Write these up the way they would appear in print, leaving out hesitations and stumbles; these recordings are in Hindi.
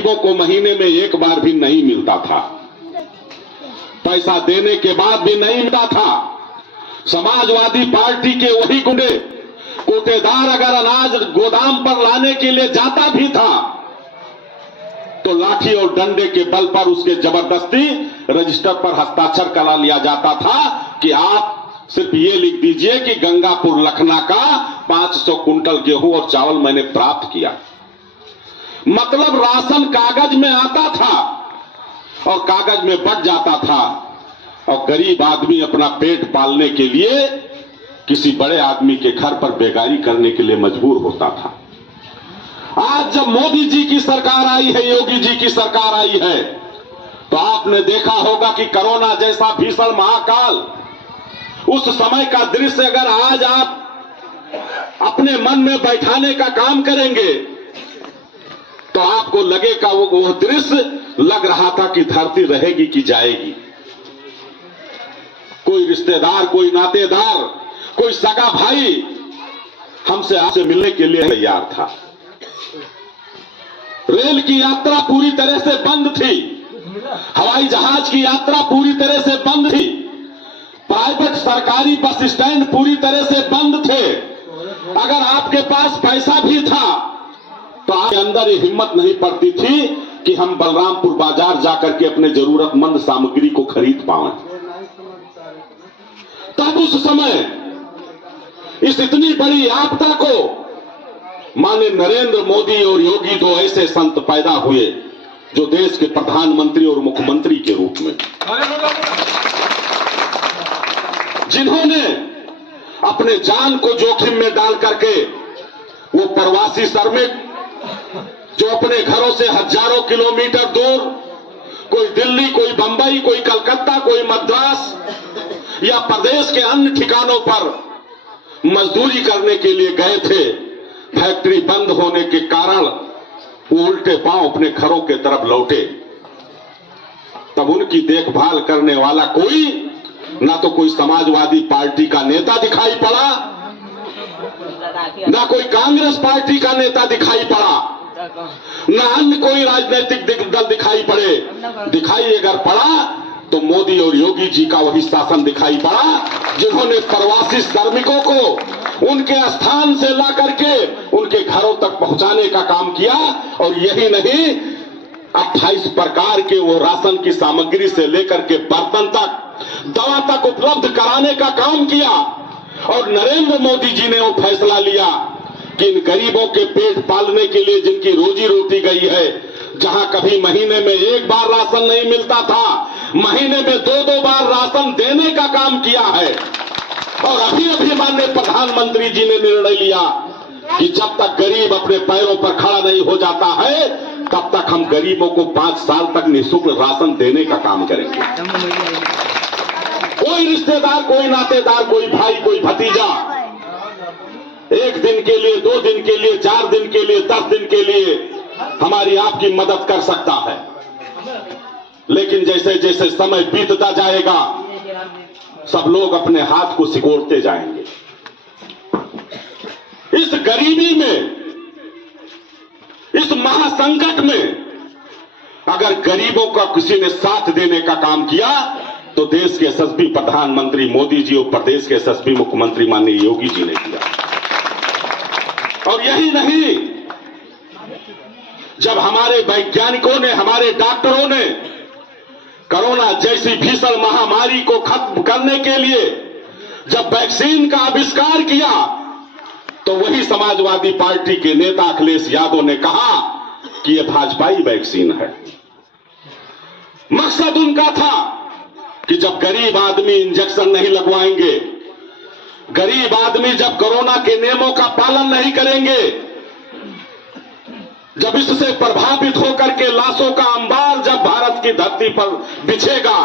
गरीबों को महीने में एक बार भी नहीं मिलता था, पैसा देने के बाद भी नहीं मिलता था। समाजवादी पार्टी के वही गुंडे कोटेदार अगर अनाज गोदाम पर लाने के लिए जाता भी था तो लाठी और डंडे के बल पर उसके जबरदस्ती रजिस्टर पर हस्ताक्षर करा लिया जाता था कि आप सिर्फ ये लिख दीजिए कि गंगापुर लखना का 500 कुंटल गेहूं और चावल मैंने प्राप्त किया। मतलब राशन कागज में आता था और कागज में बट जाता था और गरीब आदमी अपना पेट पालने के लिए किसी बड़े आदमी के घर पर बेगारी करने के लिए मजबूर होता था। आज जब मोदी जी की सरकार आई है, योगी जी की सरकार आई है, तो आपने देखा होगा कि कोरोना जैसा भीषण महाकाल, उस समय का दृश्य अगर आज आप अपने मन में बैठाने का काम करेंगे तो आपको लगेगा वो दृश्य लग रहा था कि धरती रहेगी कि जाएगी। कोई रिश्तेदार, कोई नातेदार, कोई सगा भाई हमसे आपसे मिलने के लिए तैयार था। रेल की यात्रा पूरी तरह से बंद थी, हवाई जहाज की यात्रा पूरी तरह से बंद थी, प्राइवेट सरकारी बस स्टैंड पूरी तरह से बंद थे। अगर आपके पास पैसा भी था तो आपके अंदर ये हिम्मत नहीं पड़ती थी कि हम बलरामपुर बाजार जाकर के अपने जरूरतमंद सामग्री को खरीद पाएं। तब उस समय इस इतनी बड़ी आपदा को माननीय नरेंद्र मोदी और योगी दो ऐसे संत पैदा हुए जो देश के प्रधानमंत्री और मुख्यमंत्री के रूप में, जिन्होंने अपने जान को जोखिम में डाल करके वो प्रवासी श्रमिक जो अपने घरों से हजारों किलोमीटर दूर, कोई दिल्ली, कोई बंबई, कोई कलकत्ता, कोई मद्रास या प्रदेश के अन्य ठिकानों पर मजदूरी करने के लिए गए थे, फैक्ट्री बंद होने के कारण वो उल्टे पांव अपने घरों के तरफ लौटे। तब उनकी देखभाल करने वाला कोई, ना तो कोई समाजवादी पार्टी का नेता दिखाई पड़ा, ना कोई कांग्रेस पार्टी का नेता दिखाई पड़ा, ना अन्य कोई राजनीतिक दल दिखाई पड़े। दिखाई अगर पड़ा तो मोदी और योगी जी का वही शासन दिखाई पड़ा जिन्होंने प्रवासी श्रमिकों को उनके स्थान से ला करके उनके घरों तक पहुंचाने का काम किया। और यही नहीं, 28 प्रकार के वो राशन की सामग्री से लेकर के बर्तन तक, दवा तक उपलब्ध कराने का काम किया। और नरेंद्र मोदी जी ने वो फैसला लिया कि इन गरीबों के पेट पालने के लिए जिनकी रोजी रोटी गई है, जहां कभी महीने में एक बार राशन नहीं मिलता था, महीने में 2-2 बार राशन देने का काम किया है। और अभी अभी माननीय प्रधानमंत्री जी ने निर्णय लिया कि जब तक गरीब अपने पैरों पर खड़ा नहीं हो जाता है तब तक हम गरीबों को 5 साल तक निःशुल्क राशन देने का काम करेंगे। कोई रिश्तेदार, कोई नातेदार, कोई भाई, कोई भतीजा 1 दिन के लिए, 2 दिन के लिए, 4 दिन के लिए, 10 दिन के लिए हमारी आपकी मदद कर सकता है। लेकिन जैसे जैसे समय बीतता जाएगा सब लोग अपने हाथ को सिकोड़ते जाएंगे। इस गरीबी में, इस महासंकट में अगर गरीबों का किसी ने साथ देने का काम किया तो देश के यशस्वी प्रधानमंत्री मोदी जी और प्रदेश के यशस्वी मुख्यमंत्री माननीय योगी जी ने किया। और यही नहीं, जब हमारे वैज्ञानिकों ने, हमारे डॉक्टरों ने कोरोना जैसी भीषण महामारी को खत्म करने के लिए जब वैक्सीन का आविष्कार किया तो वही समाजवादी पार्टी के नेता अखिलेश यादव ने कहा कि यह भाजपाई वैक्सीन है। मकसद उनका था कि जब गरीब आदमी इंजेक्शन नहीं लगवाएंगे, गरीब आदमी जब कोरोना के नियमों का पालन नहीं करेंगे, जब इससे प्रभावित होकर के लाशों का अंबार जब भारत की धरती पर बिछेगा,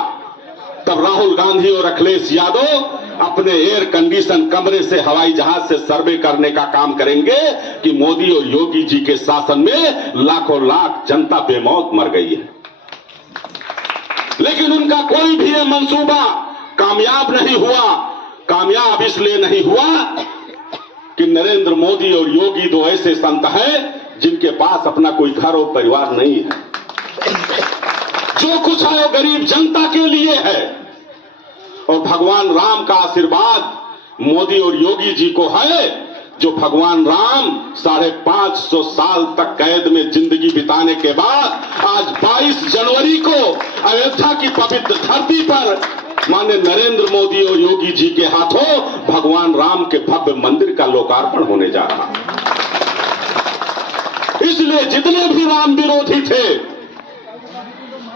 तब राहुल गांधी और अखिलेश यादव अपने एयर कंडीशन कमरे से हवाई जहाज से सर्वे करने का काम करेंगे कि मोदी और योगी जी के शासन में लाखों लाख जनता बेमौत मर गई है। लेकिन उनका कोई भी यह मंसूबा कामयाब नहीं हुआ। कामयाब इसलिए नहीं हुआ कि नरेंद्र मोदी और योगी दो ऐसे संत हैं जिनके पास अपना कोई घर और परिवार नहीं है। जो कुछ है वो गरीब जनता के लिए है। और भगवान राम का आशीर्वाद मोदी और योगी जी को है, जो भगवान राम 550 साल तक कैद में जिंदगी बिताने के बाद आज 22 जनवरी को अयोध्या की पवित्र धरती पर माननीय नरेंद्र मोदी और योगी जी के हाथों भगवान राम के भव्य मंदिर का लोकार्पण होने जा रहा है। इसलिए जितने भी राम विरोधी थे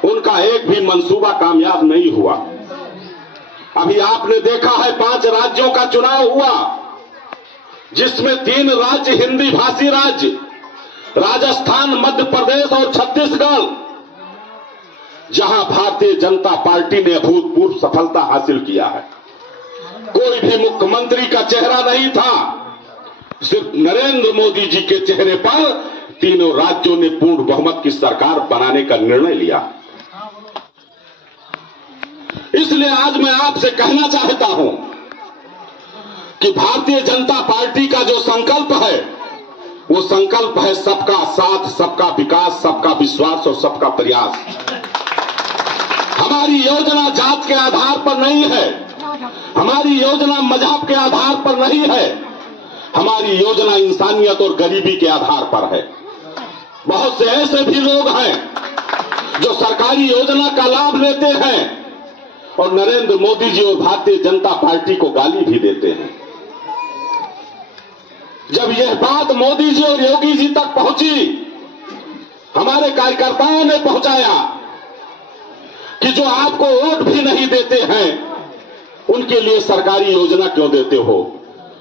उनका एक भी मंसूबा कामयाब नहीं हुआ। अभी आपने देखा है 5 राज्यों का चुनाव हुआ, जिसमें 3 राज्य हिंदी भाषी राज्य, राजस्थान, मध्य प्रदेश और छत्तीसगढ़, जहां भारतीय जनता पार्टी ने अभूतपूर्व सफलता हासिल किया है। कोई भी मुख्यमंत्री का चेहरा नहीं था, सिर्फ नरेंद्र मोदी जी के चेहरे पर तीनों राज्यों ने पूर्ण बहुमत की सरकार बनाने का निर्णय लिया। इसलिए आज मैं आपसे कहना चाहता हूं कि भारतीय जनता पार्टी का जो संकल्प है वो संकल्प है सबका साथ, सबका विकास, सबका विश्वास और सबका प्रयास। हमारी योजना जात के आधार पर नहीं है, हमारी योजना मजहब के आधार पर नहीं है, हमारी योजना इंसानियत और गरीबी के आधार पर है। बहुत से ऐसे भी लोग हैं जो सरकारी योजना का लाभ लेते हैं और नरेंद्र मोदी जी और भारतीय जनता पार्टी को गाली भी देते हैं। जब यह बात मोदी जी और योगी जी तक पहुंची, हमारे कार्यकर्ताओं ने पहुंचाया कि जो आपको वोट भी नहीं देते हैं उनके लिए सरकारी योजना क्यों देते हो,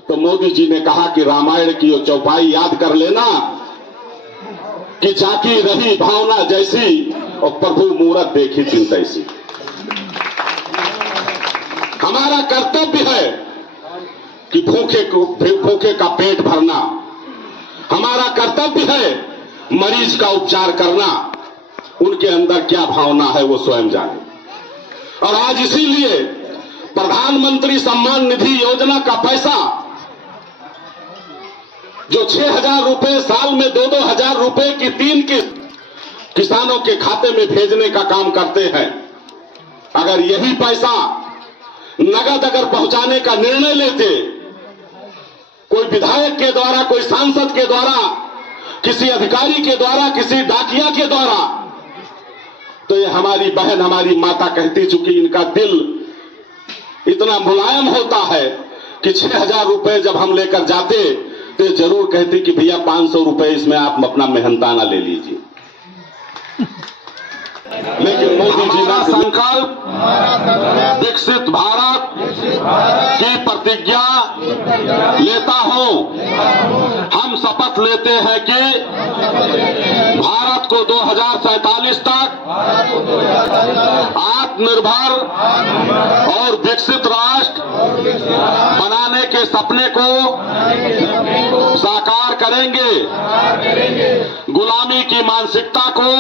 तो मोदी जी ने कहा कि रामायण की वो चौपाई याद कर लेना कि जाकी रही भावना जैसी और प्रभु मूरत देखी चिंता ऐसी। हमारा कर्तव्य है कि भूखे का पेट भरना, हमारा कर्तव्य है मरीज का उपचार करना, उनके अंदर क्या भावना है वो स्वयं जाने। और आज इसीलिए प्रधानमंत्री सम्मान निधि योजना का पैसा जो 6,000 रुपए साल में 2-2 हजार रुपए की 3 किस्त किसानों के खाते में भेजने का काम करते हैं, अगर यही पैसा नगद अगर पहुंचाने का निर्णय लेते, कोई विधायक के द्वारा, कोई सांसद के द्वारा, किसी अधिकारी के द्वारा, किसी डाकिया के द्वारा, तो ये हमारी बहन, हमारी माता कहती, चूंकि इनका दिल इतना मुलायम होता है कि 6,000 रुपए जब हम लेकर जाते तो जरूर कहती कि भैया 500 रुपए इसमें आप अपना मेहनताना ले लीजिए। लेकिन मोदी जी का संकल्प विकसित भारत की प्रतिज्ञा लेता हूं। हम शपथ लेते हैं कि भारत को 2047 तक आत्मनिर्भर और विकसित राष्ट्र बनाने के सपने को साकार करेंगे। गुलामी की मानसिकता को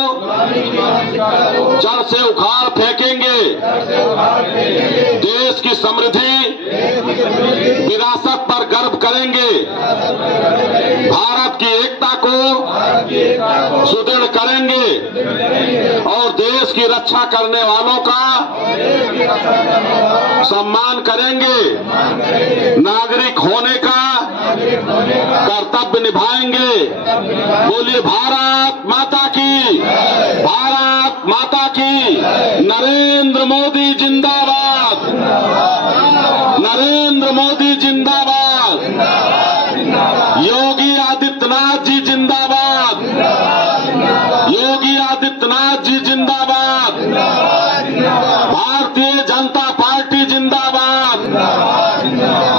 जड़ से उखाड़ फेंकेंगे। देश की समृद्धि विरासत पर गर्व करेंगे। भारत की एकता को सुदृढ़ करेंगे और देश की रक्षा करने वालों का सम्मान करेंगे। नागरिक होने का कर्तव्य निभाएंगे। बोलिए भारत माता की, भारत माता की। नरेंद्र मोदी जिंदाबाद, नरेंद्र मोदी जिंदाबाद, योगी आदित्यनाथ जी जिंदाबाद, योगी आदित्यनाथ जी जिंदाबाद, भारतीय जनता पार्टी जिंदाबाद,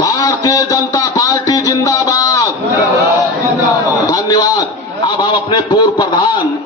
भारतीय जनता पार्टी जिंदाबाद। धन्यवाद। अब हम अपने पूर्व प्रधान